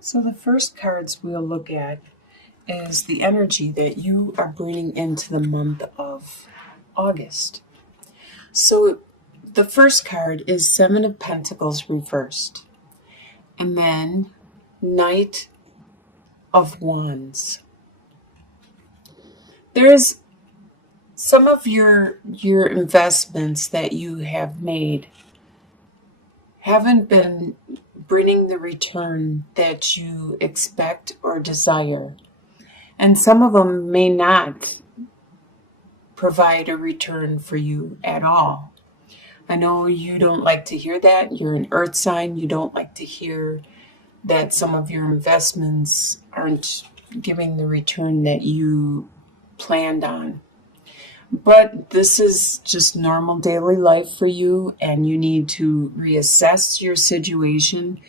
So the first cards we'll look at is the energy that you are bringing into the month of August. So the first card is Seven of Pentacles reversed, and then Knight of Wands. There's some of your investments that you have made haven't been bringing the return that you expect or desire. And some of them may not provide a return for you at all. I know you don't like to hear that. You're an earth sign. You don't like to hear that some of your investments aren't giving the return that you planned on. But this is just normal daily life for you, and you need to reassess your situation.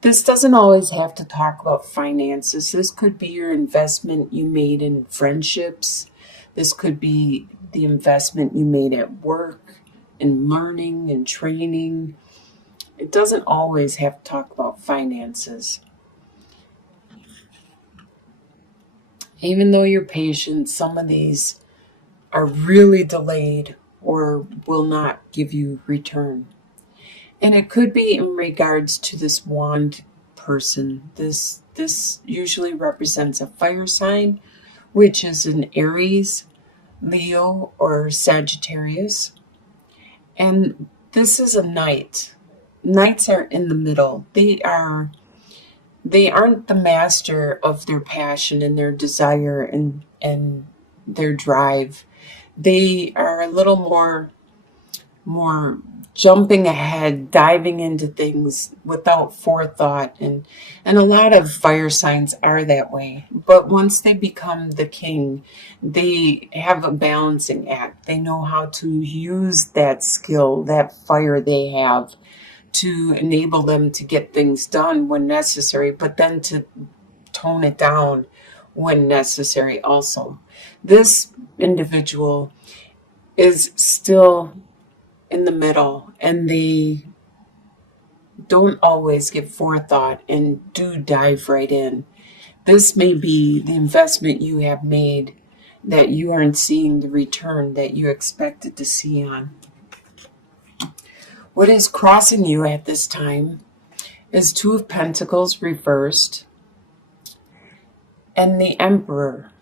This doesn't always have to talk about finances. This could be your investment you made in friendships. This could be the investment you made at work, in learning and training. It doesn't always have to talk about finances. Even though you're patient, some of these are really delayed or will not give you return. And it could be in regards to this wand person. This usually represents a fire sign, which is an Aries, Leo, or Sagittarius. And this is a knight. Knights are in the middle. They aren't the master of their passion and their desire and their drive. They are a little more jumping ahead, diving into things without forethought, and a lot of fire signs are that way. But once they become the king, they have a balancing act. They know how to use that skill, that fire they have, to enable them to get things done when necessary, but then to tone it down when necessary also. This individual is still in the middle, and they don't always give forethought and do dive right in. This may be the investment you have made that you aren't seeing the return that you expected to see on. What is crossing you at this time is Two of Pentacles reversed and the Emperor.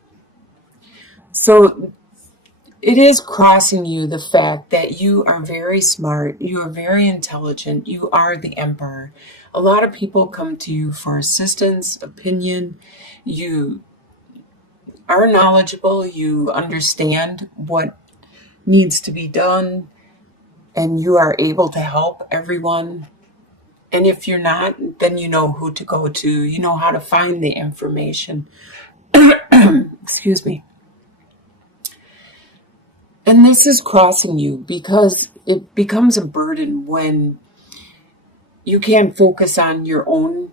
So it is crossing you the fact that you are very smart, you are very intelligent, you are the Emperor. A lot of people come to you for assistance, opinion. You are knowledgeable, you understand what needs to be done, and you are able to help everyone. And if you're not, then you know who to go to. You know how to find the information. Excuse me. And this is crossing you because it becomes a burden when you can't focus on your own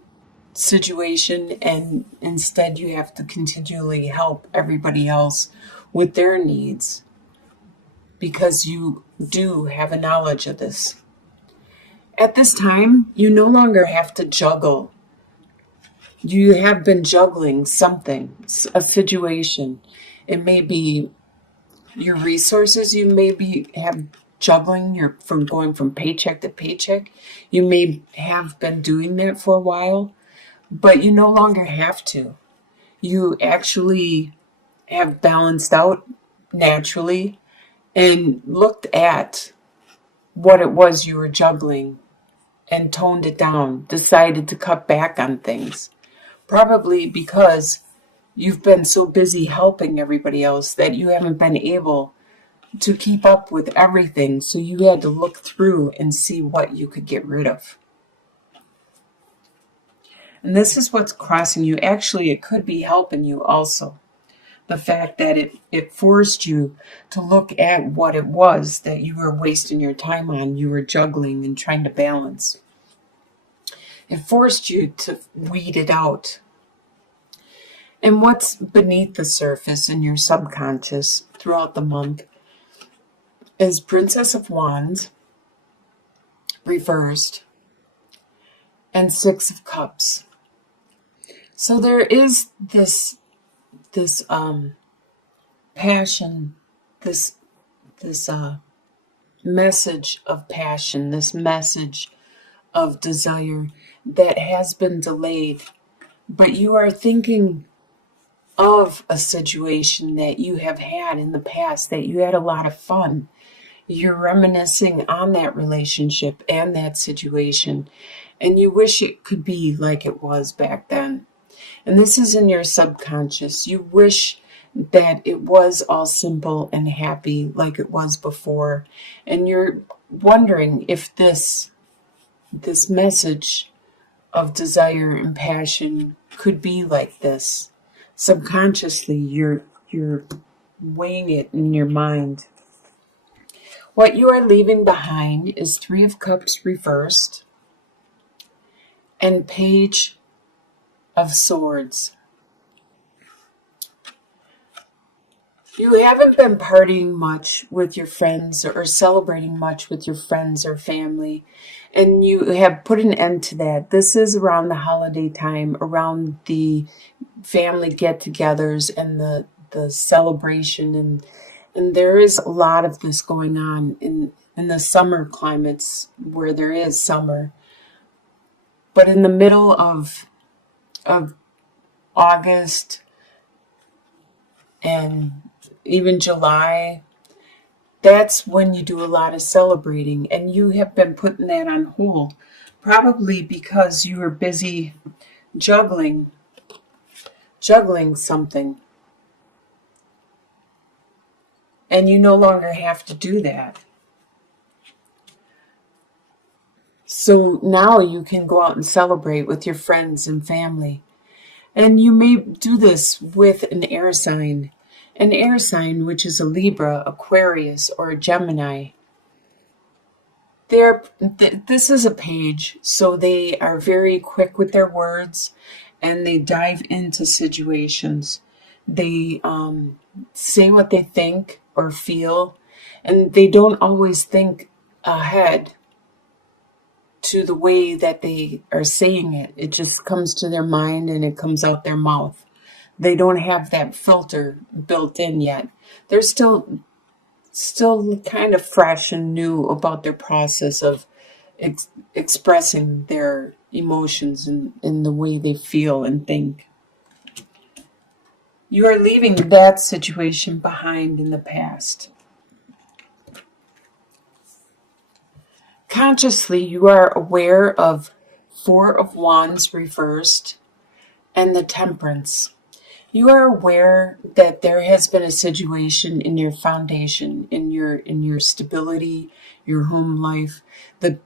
situation, and instead you have to continually help everybody else with their needs because you do have a knowledge of this. At this time, you no longer have to juggle. You have been juggling something, a situation. It may be your resources. You may have juggling from going from paycheck to paycheck. You may have been doing that for a while, but you no longer have to. You actually have balanced out naturally and looked at what it was you were juggling and toned it down, decided to cut back on things. Probably because you've been so busy helping everybody else that you haven't been able to keep up with everything. So you had to look through and see what you could get rid of. And this is what's crossing you. Actually, it could be helping you also. The fact that it forced you to look at what it was that you were wasting your time on, you were juggling and trying to balance. It forced you to weed it out. And what's beneath the surface in your subconscious throughout the month is Princess of Wands reversed and Six of Cups. So there is this passion, this this message of passion, this message of desire that has been delayed, but you are thinking of a situation that you have had in the past, that you had a lot of fun. You're reminiscing on that relationship and that situation, and you wish it could be like it was back then. And this is in your subconscious. You wish that it was all simple and happy like it was before. And you're wondering if this message of desire and passion could be like this. Subconsciously, you're weighing it in your mind. What you are leaving behind is Three of Cups reversed and Page of Swords. You haven't been partying much with your friends or celebrating much with your friends or family, and you have put an end to that. This is around the holiday time, around the family get-togethers and the celebration, and there is a lot of this going on in the summer climates where there is summer. But in the middle of August and even July, that's when you do a lot of celebrating, and you have been putting that on hold, probably because you were busy juggling something, and you no longer have to do that. So now you can go out and celebrate with your friends and family. And you may do this with an air sign. An air sign, which is a Libra, Aquarius, or a Gemini. This is a page, so they are very quick with their words, and they dive into situations. They say what they think or feel, and they don't always think ahead to the way that they are saying it. It just comes to their mind and it comes out their mouth. They don't have that filter built in yet. They're still kind of fresh and new about their process of expressing their emotions in the way they feel and think. You are leaving that situation behind in the past. Consciously, you are aware of Four of Wands reversed and the Temperance. You are aware that there has been a situation in your foundation, in your stability, your home life, the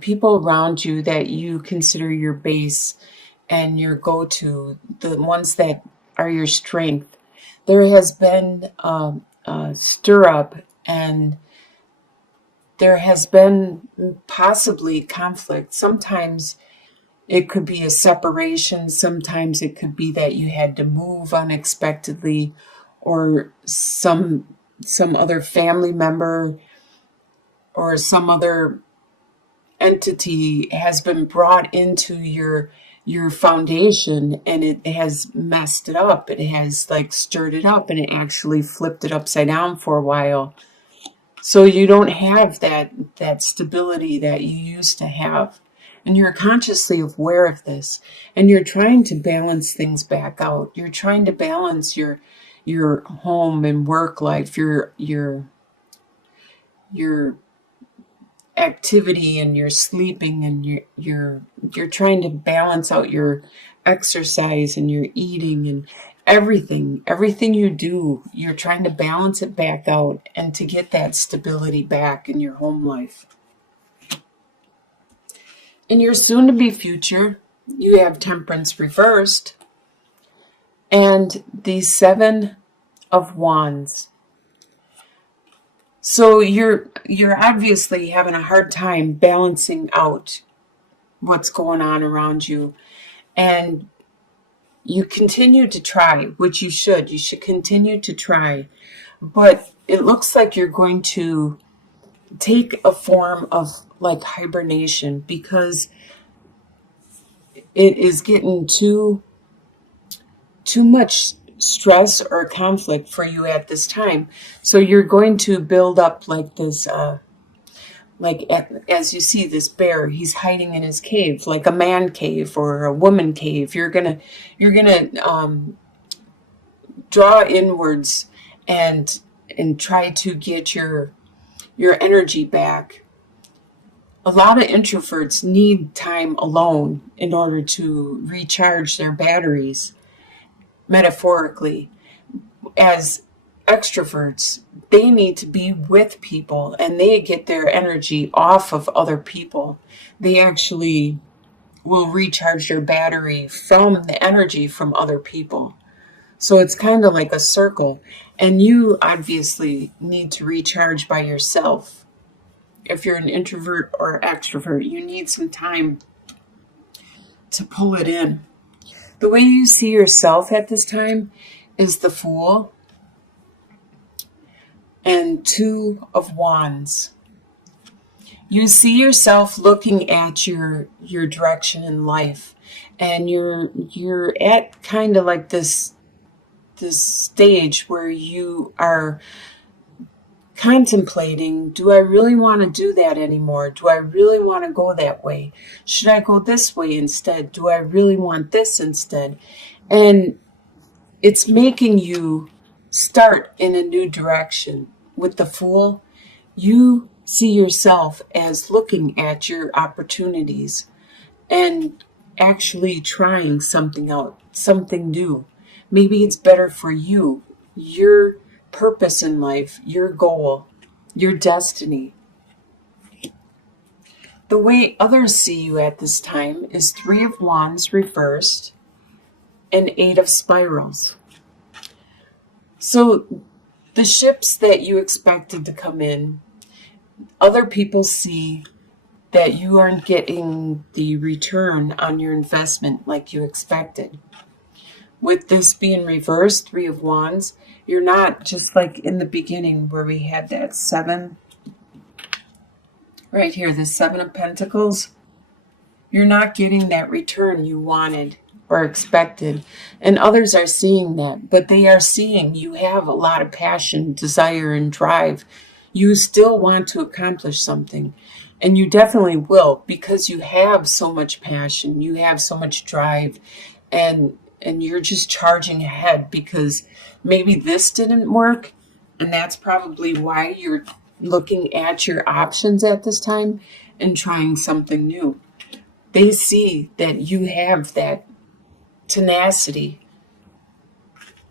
people around you that you consider your base and your go-to, the ones that are your strength. There has been a stir up, and there has been possibly conflict. Sometimes it could be a separation. Sometimes it could be that you had to move unexpectedly, or some other family member or some other entity has been brought into your foundation, and it has messed it up. It has like stirred it up, and it actually flipped it upside down for a while. So you don't have that stability that you used to have. And you're consciously aware of this. And you're trying to balance things back out. You're trying to balance your home and work life, your activity and your sleeping, and you're trying to balance out your exercise and your eating and everything you do. You're trying to balance it back out and to get that stability back in your home life. In your soon-to-be future, you have Temperance reversed and the Seven of Wands. So you're obviously having a hard time balancing out what's going on around you, and you continue to try, which you should. You should continue to try, but it looks like you're going to take a form of like hibernation, because it is getting too much stress or conflict for you at this time. So you're going to build up like this, as you see this bear, he's hiding in his cave, like a man cave or a woman cave. You're gonna draw inwards and try to get your energy back. A lot of introverts need time alone in order to recharge their batteries, metaphorically. As extroverts, they need to be with people and they get their energy off of other people. They actually will recharge their battery from the energy from other people. So it's kind of like a circle. And you obviously need to recharge by yourself. If you're an introvert or extrovert, you need some time to pull it in. The way you see yourself at this time is the Fool and Two of Wands. You see yourself looking at your direction in life, and you're at kind of like this stage where you are contemplating, do I really want to do that anymore? Do I really want to go that way? Should I go this way instead? Do I really want this instead? And it's making you start in a new direction. With the Fool, you see yourself as looking at your opportunities and actually trying something out, something new. Maybe it's better for you, your purpose in life, your goal, your destiny. The way others see you at this time is Three of Wands reversed and Eight of Spirals. So the ships that you expected to come in, other people see that you aren't getting the return on your investment like you expected. With this being reversed, Three of Wands, you're not just like in the beginning where we had that seven, right here, the Seven of Pentacles. You're not getting that return you wanted or expected. And others are seeing that, but they are seeing you have a lot of passion, desire, and drive. You still want to accomplish something. And you definitely will, because you have so much passion, you have so much drive, and you're just charging ahead because maybe this didn't work, and that's probably why you're looking at your options at this time and trying something new. They see that you have that tenacity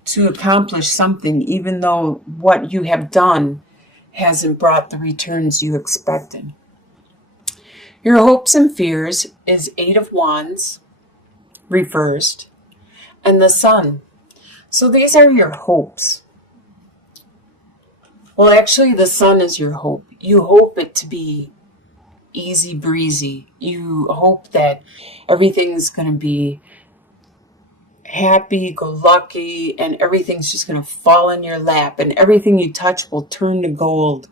to accomplish something, even though what you have done hasn't brought the returns you expected. Your hopes and fears is Eight of Wands reversed and the Sun. So these are your hopes. Well, actually, the Sun is your hope. You hope it to be easy breezy. You hope that everything's going to be happy, go lucky, and everything's just going to fall in your lap, and everything you touch will turn to gold.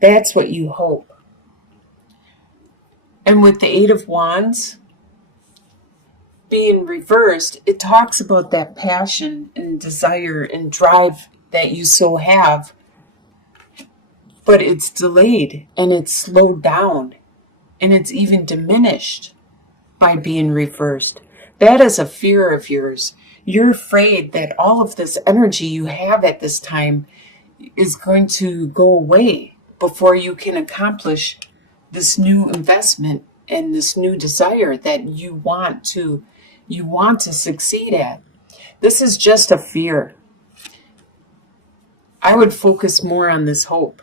That's what you hope. And with the Eight of Wands being reversed, it talks about that passion and desire and drive that you so have, but it's delayed and it's slowed down and it's even diminished by being reversed. That is a fear of yours. You're afraid that all of this energy you have at this time is going to go away before you can accomplish this new investment and this new desire that you want to succeed at. This is just a fear. I would focus more on this hope.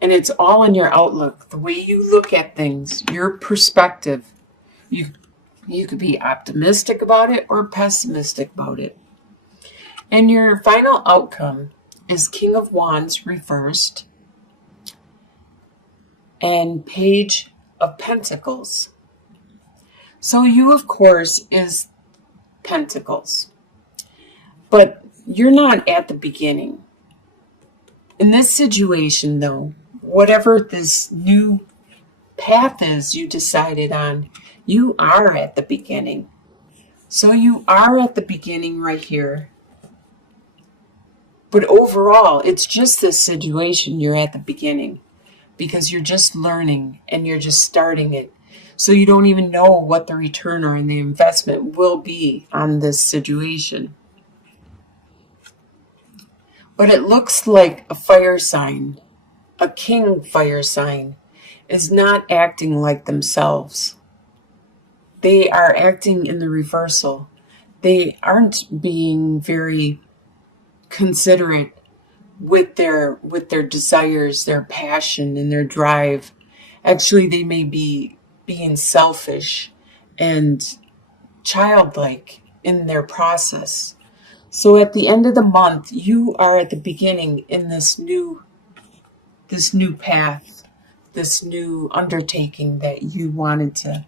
And it's all in your outlook, the way you look at things, your perspective. You could be optimistic about it or pessimistic about it. And your final outcome is King of Wands reversed and Page of Pentacles. So you, of course, is Pentacles. But you're not at the beginning. In this situation, though, whatever this new path is you decided on, You are at the beginning. So you are at the beginning right here. But overall, it's just this situation you're at the beginning because you're just learning and you're just starting it. So you don't even know what the return or the investment will be on this situation. But it looks like a fire sign, a king fire sign, is not acting like themselves. They are acting in the reversal. They aren't being very considerate with their desires, their passion, and their drive. Actually, they may be being selfish and childlike in their process. So at the end of the month, you are at the beginning in this new path, this new undertaking that you wanted to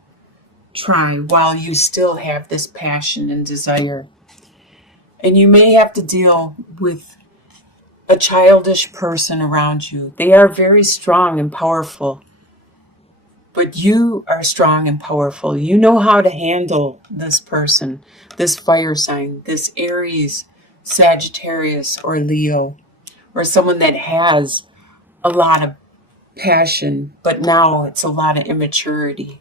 try while you still have this passion and desire. And you may have to deal with a childish person around you. They are very strong and powerful, but you are strong and powerful. You know how to handle this person, this fire sign, this Aries, Sagittarius, or Leo, or someone that has a lot of passion, but now it's a lot of immaturity.